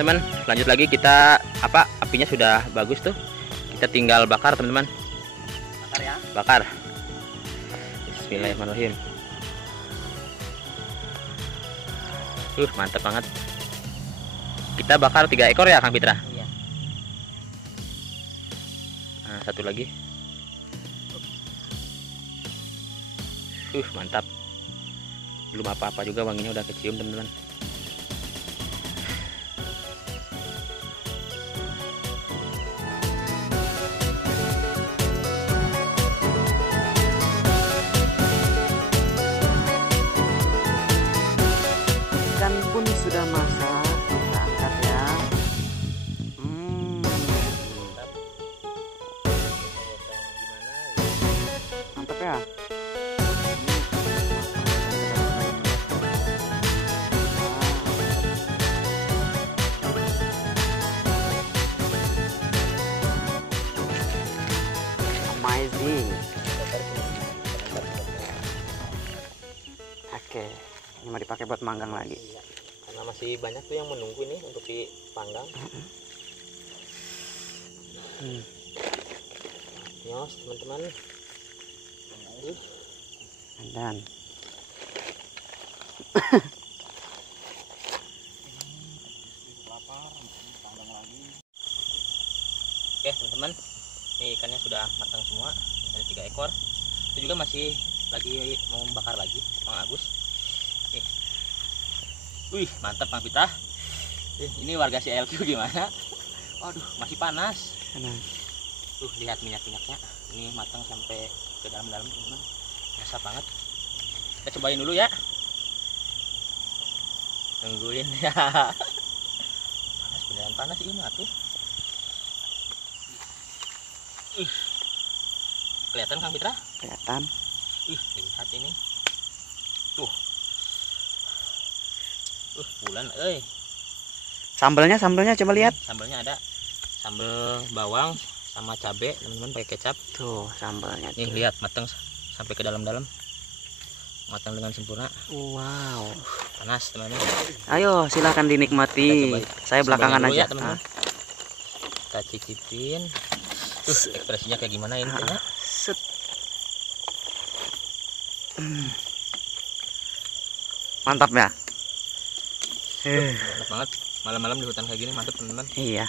teman-teman, lanjut lagi kita apinya sudah bagus tuh. Kita tinggal bakar teman-teman. Bakar ya. Bakar. Bismillahirrahmanirrahim. Mantap banget. Kita bakar 3 ekor ya Kang Fitra? Iya. Nah, satu lagi. Mantap. Belum apa-apa juga, wanginya udah kecium teman-teman. Ikan pun sudah masak, kita angkat ya. Mantap ya. Amazing. Oke, ini mau dipakai buat manggang lagi. Karena masih banyak tuh yang menunggu nih untuk dipanggang. Nyos teman-teman. Dan Oke teman-teman, ini ikannya sudah matang semua. Ada 3 ekor. Itu juga masih lagi mau bakar lagi Bang Agus. Mantap Bang Fitra. Ini warga CLQ gimana? Waduh, masih panas. Lihat minyak-minyaknya. Ini matang sampai ke dalam-dalam teman-teman. Biasa banget. Kita cobain dulu ya. Tungguin ya. Panas, beneran panas ini tuh. Kelihatan Kang Fitra? kelihatan. Lihat ini. Tuh. Bulan, Sambelnya coba lihat. Sambalnya ada. Sambal bawang sama cabe, teman-teman, pakai kecap. Tuh, sambelnya. Nih lihat matang sampai ke dalam-dalam. Matang dengan sempurna. Wow. Panas, teman-teman. Ayo, silahkan dinikmati. Saya belakangan aja. Ya, teman-teman. Kita cicipin. Ekspresinya kayak gimana ini tanya? Set. Mantap ya. Mantap banget. Malam-malam di hutan kayak gini mantap teman-teman. Iya.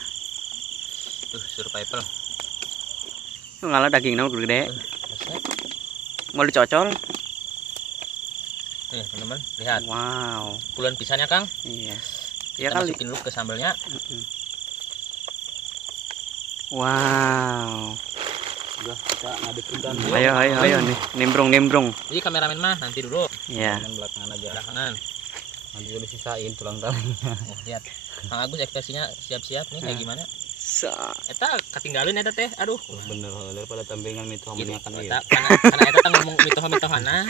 Survival. Ngalah dagingnya udah gede. Mau dicocol? Nih teman-teman, lihat. Wow. Puluhan pisannya Kang. Iya. Kita masukin dulu ke sambalnya. Wow. Udah kita ngadekin dan Ayo nih, nimbrung. Ini kameramen mah nanti dulu. Iya. Belakangan aja. Belakangan. Nanti udah sisain tulang-tulangnya. Lihat. Kang Agus ekspresinya siap-siap nih kayak gimana? Eta ketinggalin eta teh. Aduh. Bener daripada tambengan mitohnya kan ya. Karena eta teh ngomong mitohana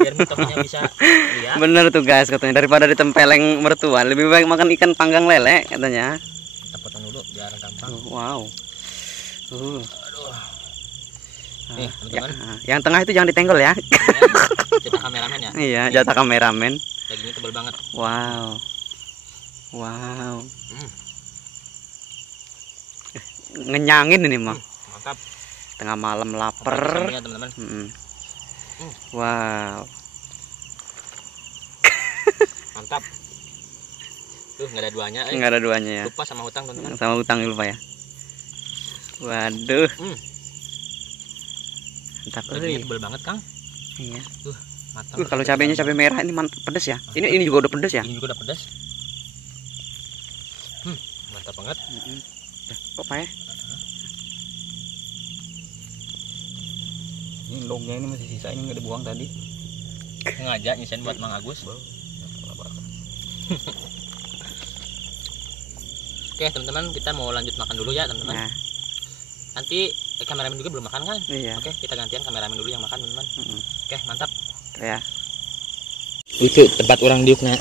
biar mitohnya bisa lihat. Bener tuh guys, katanya daripada ditempeleng mertua, lebih baik makan ikan panggang lele katanya. Kita potong dulu biar gampang. Wow. Aduh. Nih, teman-teman. Yang tengah itu jangan ditenggol ya. Jatah kameramen ya. Iya, jatah kameramen. Dagingnya tebal banget. Wow. Ngenyangin ini mah. Mantap. Tengah malam lapar. Teman-teman. Wow. Mantap. Tuh nggak ada duanya. Nggak ada duanya ya. Lupa sama hutang teman-teman. Sama hutang lupa ya. Waduh. Mantap. Dagingnya tebal banget Kang. Iya. Matang. Kalau cabenya cabai merah ini mantap, pedas ya. Ini juga udah pedas ya. Ini juga udah pedas. Mantap banget. Kok ya? ini lognya ini masih sisa, ini nggak dibuang tadi. Sengaja nyisain buat Mang Agus. Oke teman-teman, kita mau lanjut makan dulu ya teman-teman. Nanti kameramen juga belum makan kan? Iya. Oke, kita gantian kameramen dulu yang makan teman-teman. Oke, mantap. Ya. Itu tempat orang diukna.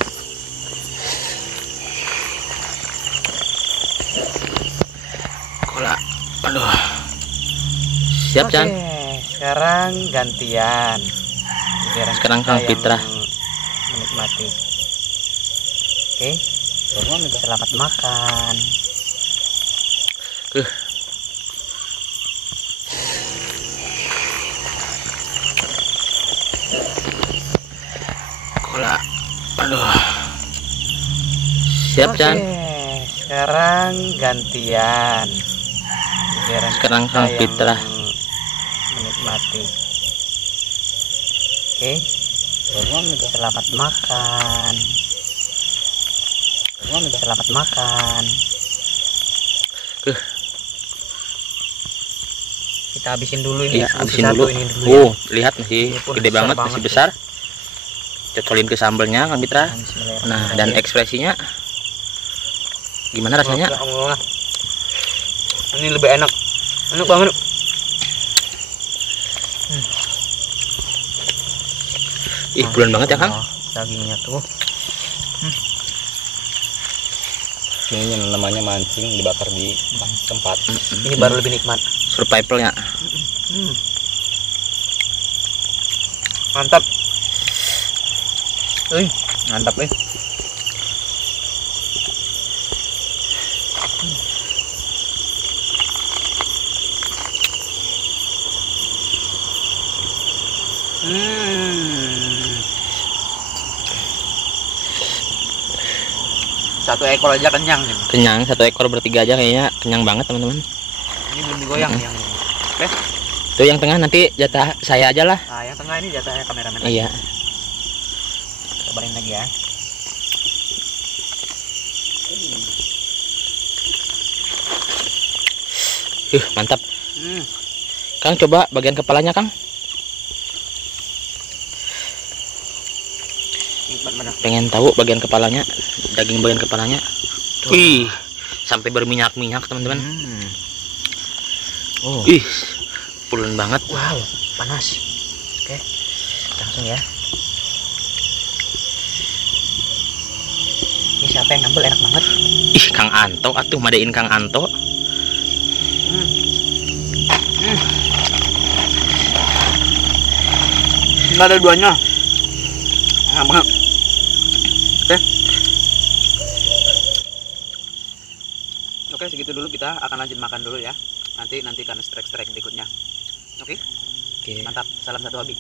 Kola. Aduh. Siap, Chan? Sekarang gantian. Sekarang Kang Fitra menikmati. Oke. Selamat makan. Kola. Aduh. Siap, Chan. Sekarang gantian. Sekarang Kang Pitra. Menikmati. Oke. Selamat makan. Selamat makan. Kita habisin dulu ini. Iya, habisin dulu. Ini dulu. Lihat masih Ini pun gede besar banget, banget masih tuh. besar. Cocolin ke sambelnya, Kang Pitra. Bismillahirrahmanirrahim. Nah, dan ekspresinya gimana rasanya? Ya Allah. Ini lebih enak. Enak banget. Ih, bulan banget ya, Kang. Dagingnya tuh. Ini namanya mancing dibakar di tempat. Ini baru lebih nikmat. Survivalnya. Mantap. Mantap nih. Satu ekor aja kenyang nih. Kenyang, satu ekor bertiga aja kayaknya kenyang banget, teman-teman. Ini belum digoyang yang ini. Oke. Tuh yang tengah nanti jatah saya aja lah. Nah, yang tengah ini jatahnya kameramen. Iya. Cobain lagi ya. Mantap. Kang, coba bagian kepalanya, Kang. Nikmat benar. Pengen tahu bagian kepalanya, daging bagian kepalanya. Wih, sampai berminyak-minyak, teman-teman. Ih, pulen banget. Wow, panas. Oke. Langsung ya. Ini siapa yang ngambil enak banget. Ih, Kang Anto, atuh madain Kang Anto. Nggak ada duanya. Enak banget. Oke. Oke, segitu dulu, kita akan lanjut makan dulu ya. Nanti kan strike berikutnya. Oke. Oke. Mantap. Salam satu hobi.